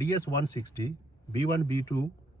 DS 160 B1 B2